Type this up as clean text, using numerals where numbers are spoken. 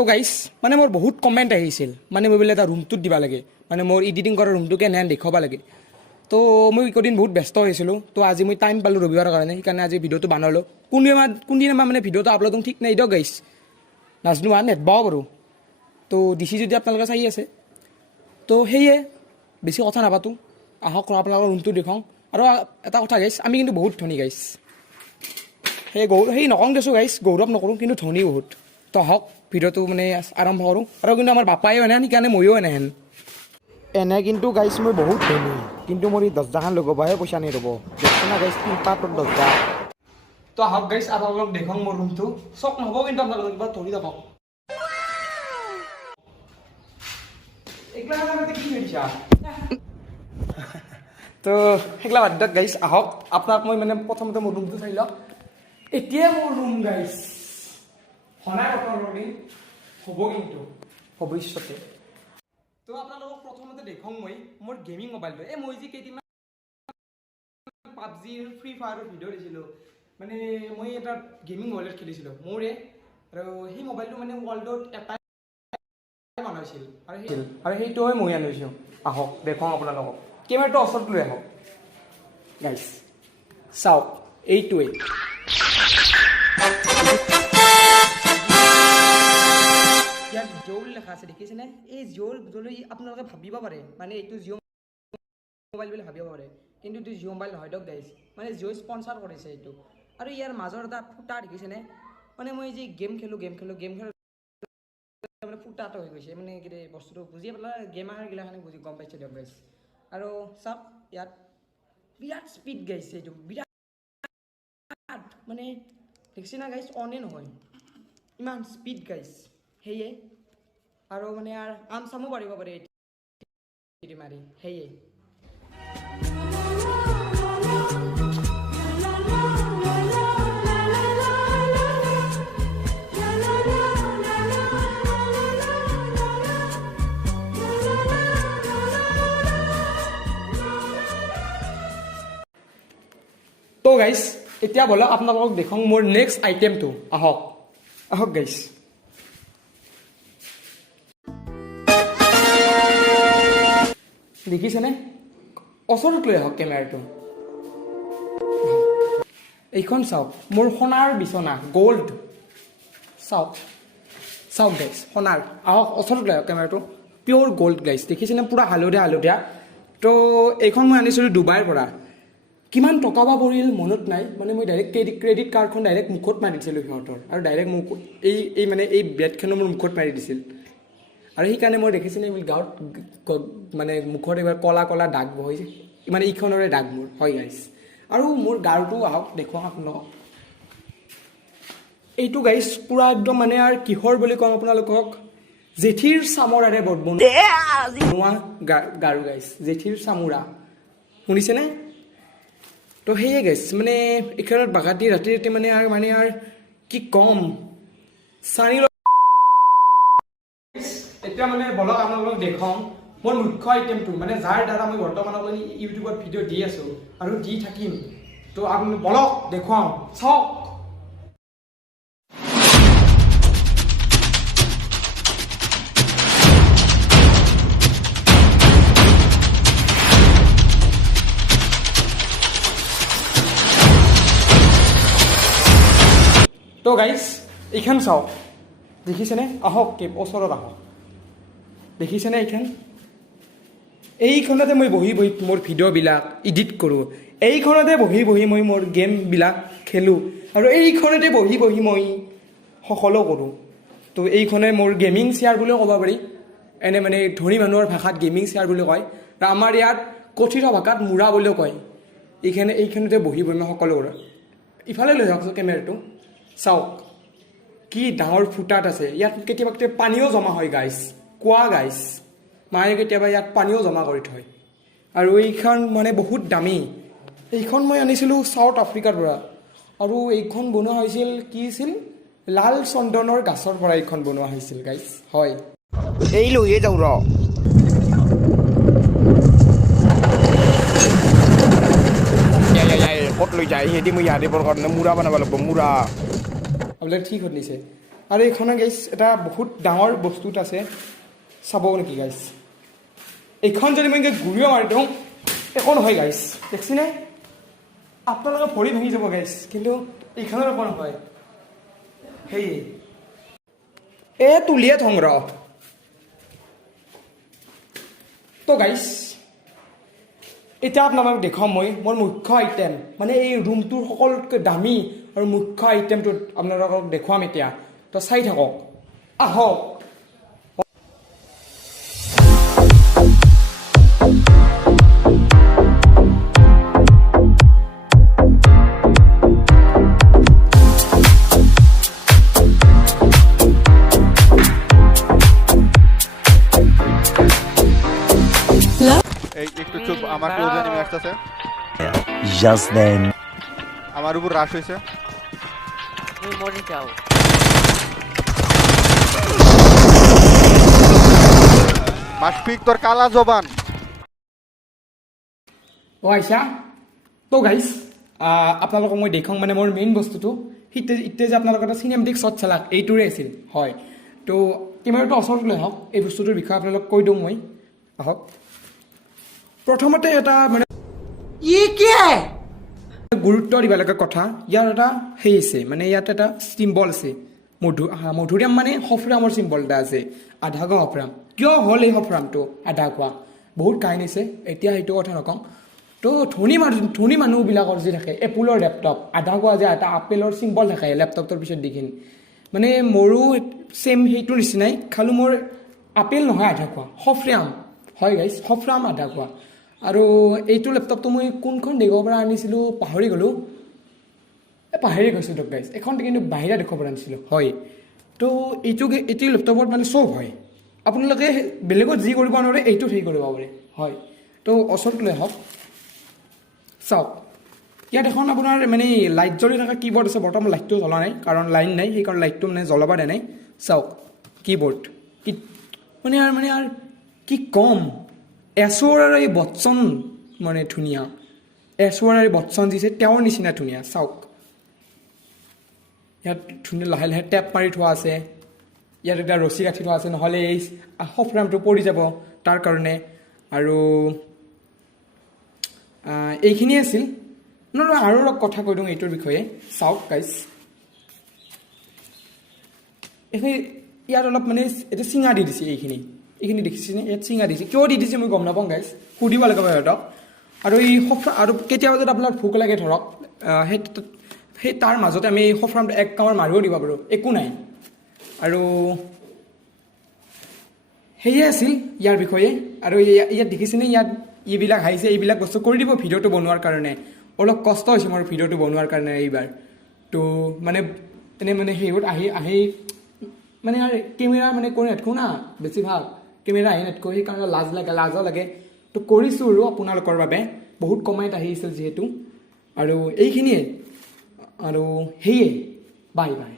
তো গাইছ মানে মোৰ বহুত কমেণ্ট আহিছিল মানে মই বোলে এটা ৰুমটোত দিব লাগে মানে মোৰ এডিটিং কৰা ৰুমটো কেনে দেখুৱাব লাগে তো মই এইকেইদিন বহুত ব্যস্ত হৈছিলোঁ তো আজি মই টাইম পালোঁ ৰবিবাৰৰ কাৰণে সেইকাৰণে আজি ভিডিঅ'টো বনালোঁ কোনদিনা মানে ভিডিঅ'টো আপলোড ঠিক নাই দিয়ক গাইছ নাজনো নেটবাও বাৰু তো দিছি যদি আপোনালোকে চাই আছে তো সেয়ে বেছি কথা নাপাতোঁ আহক আপোনালোকৰ ৰুমটো দেখুৱাওঁ আৰু এটা কথা গাইছ আমি কিন্তু বহুত ধনী গাইছ সেই নকওঁ দেছোঁ গাইছ গৌৰৱ নকৰোঁ কিন্তু ধনী বহুত তো আহক ভিডিঅ'টো মানে আৰম্ভ কৰোঁ আৰু কিন্তু আমাৰ বাপায়ো এনেহেন সেইকাৰণে ময়ো এনেহেন এনে কিন্তু গাইছ মই বহুত ধনী কিন্তু মোৰ এই দৰ্জাখন লগাবহে পইচা নাই ৰ'ব দেখোন না গাইছ 3 দৰ্জা তো আহক গাইছ আপোনালোকক দেখুৱাওঁ মোৰ ৰুমটো চক নহ'ব কিন্তু আপোনালোকক কিবা ধৰি থাকক তো সেইগিলা বাদ দিয়ক গাইছ আহক আপোনাক মই মানে প্ৰথমতে মোৰ ৰুমটো চাই লওক এতিয়াই মোৰ ৰুম গাইছ সনাই বতৰৰ দিন হ'ব কিন্তু ভৱিষ্যতে তো আপোনালোকক প্ৰথমতে দেখুৱাওঁ মই মোৰ গেমিং মোবাইলটো মই যে কেইদিনমান পাবজিৰ ফ্ৰী ফায়াৰৰ ভিডিঅ' দিছিলোঁ মানে মই এটা গেমিং মোবাইলত খেলিছিলোঁ মোৰে আৰু সেই মোবাইলটো মানে ৱৰ্ল্ডত এটাই বনাইছিল আৰু সেইটোৱে মই আনিছোঁ আহক দেখুৱাওঁ আপোনালোকক কেমেৰাটো ওচৰত লৈ আহক গাইছ চাওক এইটোৱে ইয়াত জিঅ' বুলি লেখা আছে দেখিছেনে এই জিঅ'ৰ যদি আপোনালোকে ভাবিব পাৰে মানে এইটো জিঅ' মোবাইল বুলি ভাবিব পাৰে কিন্তু এইটো জিঅ' মোবাইল নহয় দিয়ক গাইছ মানে জিঅ'ই স্পনচাৰ কৰিছে এইটো আৰু ইয়াৰ মাজৰ এটা ফুটা দেখিছেনে মানে মই যে গেম খেলোঁ মানে ফুটাটো হৈ গৈছে মানে কিবা বস্তুটো বুজি পেলাই গেমাৰগিলাখানে বুজি গম পাইছে দিয়ক গাইছ আৰু চাওক ইয়াত বিৰাট স্পীড গাইছে এইটো বিৰাট মানে দেখিছে না গাইছ অনে নহয় ইমান স্পীড গাইছ সেয়ে আৰু মানে আৰু আম চামো পাৰিব পাৰে মাৰি সেয়ে তো গাইছ এতিয়া ব'লক আপোনালোকক দেখুৱাওঁ মোৰ নেক্সট আইটেমটো আহক গাইছ দেখিছেনে ওচৰত লৈ আহক কেমেৰাটো এইখন চাওক মোৰ সোণাৰ বিচনা গ'ল্ড চাওক গাইছ সোণাৰ আহক ওচৰত লৈ আহক কেমেৰাটো পিয়'ৰ গ'ল্ড গাইছ দেখিছেনে পূৰা হালধীয়া তো এইখন মই আনিছিলোঁ ডুবাইৰ পৰা কিমান টকা বা পৰিল মনত নাই মানে মই ডাইৰেক্ট ক্ৰেডিট কাৰ্ডখন ডাইৰেক্ট মুখত মাৰি দিছিলোঁ সিহঁতৰ আৰু ডাইৰেক্ট মোক এই বেটখনো মোৰ মুখত মাৰি দিছিল আৰু সেইকাৰণে মই দেখিছিলোঁ এই গাঁৱত মানে মুখত এইবাৰ কলা দাগ বহিছে মানে ইখনৰে দাগ মোৰ হয় গাইছ আৰু মোৰ গাৰটো আহক দেখুৱাওঁ আপোনালোকক এইটো গাইছ পূৰা একদম মানে আৰু কিহৰ বুলি কওঁ আপোনালোকক জেঠীৰ চামৰাৰে বনোৱা গাৰু গাইছ জেঠীৰ চামোৰা শুনিছেনে তো সেয়ে গাইছ মানে এইখনত বাগাতি ৰাতি মানে আৰু কি ক'ম চানি এতিয়া মানে বলক আপোনালোকক দেখুৱাওঁ মোৰ মুখ্য আইটেমটো মানে যাৰ দ্বাৰা মই বৰ্তমানলৈ ইউটিউবত ভিডিঅ' দি আছোঁ আৰু দি থাকিম তো আপুনি বলক দেখুৱাওঁ চাওক তো গাইছ এইখন চাওক দেখিছেনে আহক ওচৰত আহক দেখিছেনে এইখনতে মই বহি মোৰ ভিডিঅ'বিলাক এডিট কৰোঁ এইখনতে বহি মই মোৰ গেমবিলাক খেলোঁ আৰু এইখনতে বহি মই সকলো কৰোঁ তো এইখনে মোৰ গেমিং চেয়াৰ বুলিও ক'ব পাৰি এনে মানে ধনী মানুহৰ ভাষাত গেমিং চেয়াৰ বুলি কয় আৰু আমাৰ ইয়াত কথিত ভাষাত মূৰা বুলিও কয় এইখনতে বহি মই সকলো কৰোঁ ইফালে লৈ যাওকচোন কেমেৰাটো চাওক কি ডাঙৰ ফুটাত আছে ইয়াত কেতিয়াবা পানীও জমা হয় গাইছ মায়ে কেতিয়াবা ইয়াত পানীও জমা কৰি থয় আৰু এইখন মানে বহুত দামী এইখন মই আনিছিলোঁ চাউথ আফ্ৰিকাৰ পৰা আৰু এইখন বনোৱা হৈছিল কি আছিল লাল চন্দনৰ গাছৰ পৰা এইখন বনোৱা হৈছিল গাইছ হয় এই লৈয়ে যাওঁ ৰ ক'ত লৈ যায় সিহঁতি মই ইয়াত দিবৰ কাৰণে মূৰা বনাব লাগিব মূৰা আপোনালোকে ঠিক শুনিছে আৰু এইখনে গাইছ এটা বহুত ডাঙৰ বস্তুত আছে চাব নেকি গাইছ এইখন যদি মই ঘূৰিও মাৰি দিওঁ একো নহয় গাইছ দেখছিনে আপোনালোকে ভৰি ভাঙি যাব গাইছ কিন্তু এইখনৰ একো নহয় সেয়ে তুলিয়ে থওঁ ৰ তো গাইছ এতিয়া আপোনালোকক দেখুৱাম মই মোৰ মুখ্য আইটেম মানে এই ৰুমটোৰ সকলোতকৈ দামী আৰু মুখ্য আইটেমটো আপোনালোকক দেখুৱাম এতিয়া তো চাই থাকক আহক একটু চুপ আমার ক্লোজ এনিমি আসছে just then আমার উপর রাশ হইছে তুমি মরে যাও মাশফিক তোর কালা জবান ও আইছা তো গাইছ আপোনালোকক মই দেখাওঁ মানে মোৰ মেইন বস্তুটো ইতে যে আপোনালোকৰ এটা চিনেমেটিক শ্বট চালাক এইটোৰে আছিল হয় তো কেমেৰাটো ওচৰত লৈ আহক এই বস্তুটোৰ বিষয়ে আপোনালোকক কৈ দিওঁ মই আহক প্ৰথমতে এটা মানে গুৰুত্ব দিব লগা কথা ইয়াৰ এটা সেই আছে মানে ইয়াত এটা চিম্বল আছে মধুৰিআম মানে সফৰামৰ চিম্বল এটা আছে আধা কোৱা সফৰাম কিয় হ'ল এই সফৰামটো আধা কোৱা বহুত কাহিনী আছে এতিয়া সেইটো কথা নকওঁ তো ধনী মানুহবিলাকৰ যে থাকে এপলৰ লেপটপ আধা কোৱা যে এটা আপেলৰ চিম্বল থাকে লেপটপটোৰ পিছত দেখিন মানে মোৰো ছেম সেইটো নিচিনাই খালি মোৰ আপেল নহয় আধা কোৱা সফৰাম হয় গাইছ সফৰাম আধা কোৱা আৰু এইটো লেপটপটো মই কোনখন দেশৰ পৰা আনিছিলোঁ পাহৰি গ'লোঁ পাহৰি গৈছোঁ দিয়ক গাইছ এখন কিন্তু বাহিৰা দেশৰ পৰা আনিছিলোঁ হয় তো এইটো লেপটপত মানে চব হয় আপোনালোকে বেলেগত যি কৰিব নোৱাৰে এইটোত হেৰি কৰিব পাৰে হয় তো ওচৰত লৈ আহক চাওক ইয়াত এখন আপোনাৰ মানে লাইট জ্বলি থকা কীবৰ্ড আছে বৰ্তমান লাইটটো জ্বলা নাই কাৰণ লাইন নাই সেইকাৰণে লাইটটো মানে জ্বলাব দিয়া নাই চাওক কীবৰ্ড কি মানে আৰু কি কম এছৰ এই বচ্চন মানে ধুনীয়া এছৰ এই বচ্চন দিছে তেওঁৰ নিচিনা ধুনীয়া চাওক ইয়াত ধুনীয়া লাহে লাহে টেপ মাৰি থোৱা আছে ইয়াত এটা ৰছী কাঠি থোৱা আছে নহ'লে এই সফৰামটো পৰি যাব তাৰ কাৰণে আৰু এইখিনিয়ে আছিল আৰু অলপ কথা কৈ দিওঁ এইটোৰ বিষয়ে চাওক গাইছ এইখিনি ইয়াত অলপ মানে এটা চিঙা দি দিছে এইখিনি দেখিছেনে ইয়াত চিঙা দিছে কিয় দি দিছে মই গম নাপাওঁ গাইছ সুধিব লাগিব সিহঁতক আৰু এই আৰু কেতিয়াবা যদি আপোনাৰ ভোক লাগে ধৰক সেই তাৰ মাজতে আমি এই সফৰামটো এক কামৰ মাৰিও দিব পাৰোঁ একো নাই আৰু সেয়ে আছিল ইয়াৰ বিষয়ে আৰু ইয়াত দেখিছেনে ইয়াত এইবিলাক আহিছে এইবিলাক বস্তু কৰি দিব ভিডিঅ'টো বনোৱাৰ কাৰণে অলপ কষ্ট হৈছে মোৰ ভিডিঅ'টো বনোৱাৰ কাৰণে এইবাৰ তো মানে এনে মানে সেইবোৰ আহি মানে আৰু কেমেৰা মানে কৰি নাথাকোঁ না বেছিভাগ কেমেৰা আহি নাথাকোঁ সেইকাৰণে লাজো লাগে তো কৰিছোঁ আৰু আপোনালোকৰ বাবে বহুত কমেণ্ট আহিছিল যিহেতু আৰু এইখিনিয়ে আৰু সেয়ে বাই বাই